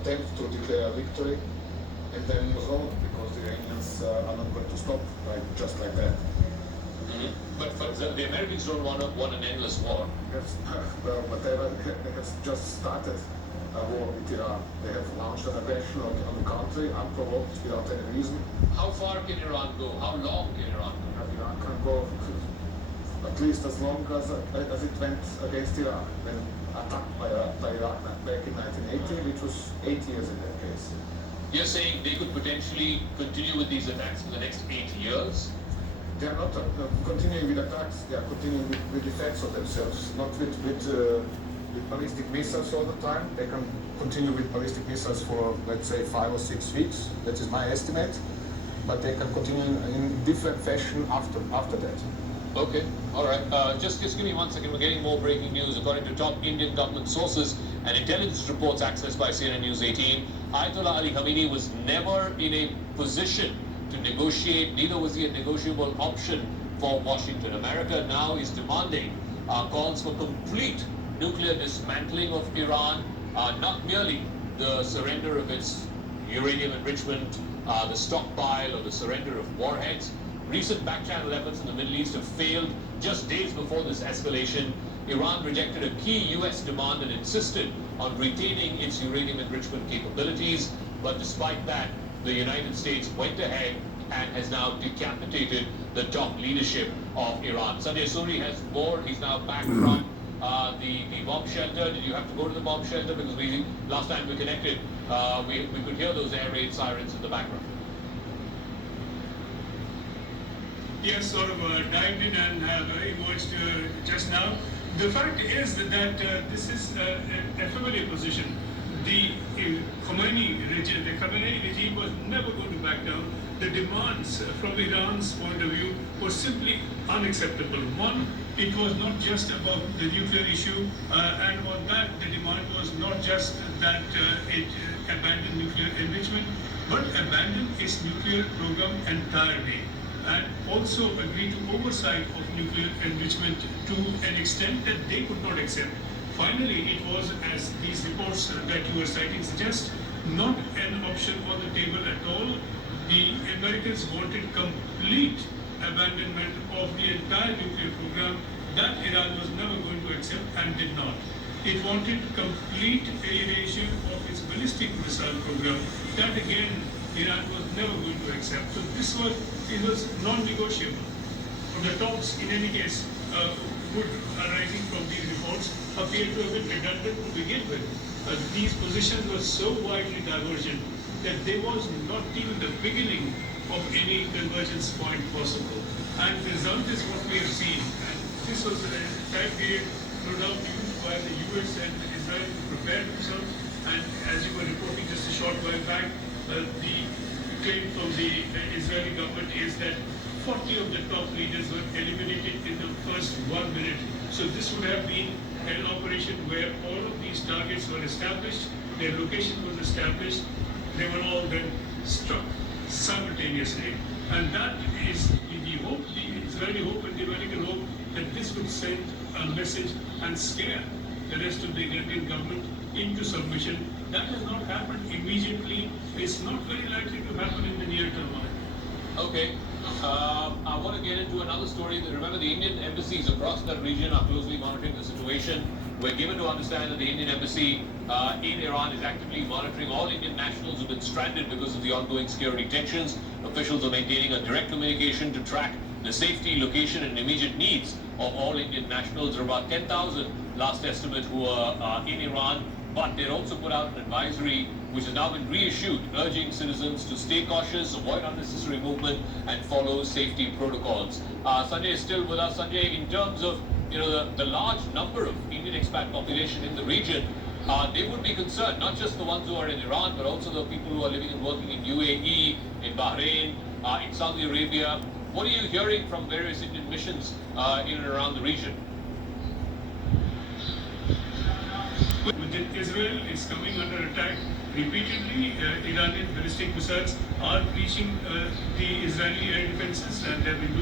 attempt to declare a victory, and then it was over because the Iranians are not going to stop just like that. But the Americans don't want an endless war. Yes, well, but they have just started a war with Iran. They have launched an aggression on the country, unprovoked, without any reason. How far can Iran go? How long can Iran go? Iran can go at least as long as it went against Iraq, when attacked by Iraq back in 1980, which was 8 years in that case. You're saying they could potentially continue with these attacks for the next 8 years? They are not continuing with attacks, they are continuing with defense of themselves, not with ballistic missiles all the time. They can continue with ballistic missiles for, let's say, 5 or 6 weeks. That is my estimate. But they can continue in different fashion after that. Okay, all right. Just give me 1 second. We're getting more breaking news. According to top Indian government sources and intelligence reports accessed by CNN News 18, Ayatollah Ali Khamenei was never in a position to negotiate. Neither was he a negotiable option for Washington. America now is demanding calls for complete nuclear dismantling of Iran, not merely the surrender of its uranium enrichment, the stockpile, or the surrender of warheads. Recent back-channel efforts in the Middle East have failed. Just days before this escalation, Iran rejected a key U.S. demand and insisted on retaining its uranium enrichment capabilities. But despite that, the United States went ahead and has now decapitated the top leadership of Iran. Sanjay Suri has more. He's now back from the bomb shelter. Did you have to go to the bomb shelter? Because last time we connected, we could hear those air raid sirens in the background. Yes, sort of dived in and emerged just now. The fact is that this is a familiar position. The Khamenei regime was never going to back down. The demands from Iran's point of view were simply unacceptable. One, it was not just about the nuclear issue, and on that the demand was not just that it abandon nuclear enrichment, but abandon its nuclear program entirely, and also agree to oversight of nuclear enrichment to an extent that they could not accept. Finally, it was, as these reports that you were citing suggest, not an option on the table at all. The Americans wanted complete abandonment of the entire nuclear program. That Iran was never going to accept and did not. It wanted complete elimination of its ballistic missile program. That again, Iran was never going to accept. So this was non-negotiable. The talks, in any case, arising from these reports, appear to have been redundant to begin with. These positions were so widely divergent that there was not even the beginning of any convergence point possible. And the result is what we have seen. And this was a time period, no doubt, used by the US and Israel to prepare themselves. And as you were reporting just a short while back, the claim from the Israeli government is that 40 of the top leaders were eliminated in the first 1 minute. So this would have been an operation where all of these targets were established, their location was established, they were all then struck simultaneously. And that is the hope, the Israeli hope and the American hope, that this would send a message and scare the rest of the Iranian government into submission. That has not happened immediately. It's not very likely to happen in the near term. Okay. I want to get into another story. Remember, the Indian embassies across that region are closely monitoring the situation. We're given to understand that the Indian embassy in Iran is actively monitoring all Indian nationals who've been stranded because of the ongoing security tensions. Officials are maintaining a direct communication to track the safety, location, and immediate needs of all Indian nationals. There are about 10,000 last estimate who are in Iran, but they've also put out an advisory which has now been reissued, urging citizens to stay cautious, avoid unnecessary movement, and follow safety protocols. Sanjay is still with us. Sanjay, in terms of the large number of Indian expat population in the region, they would be concerned, not just the ones who are in Iran, but also the people who are living and working in UAE, in Bahrain, in Saudi Arabia. What are you hearing from various Indian missions in and around the region? Israel is coming under attack repeatedly. Iranian ballistic missiles are reaching the Israeli air defenses, and they have been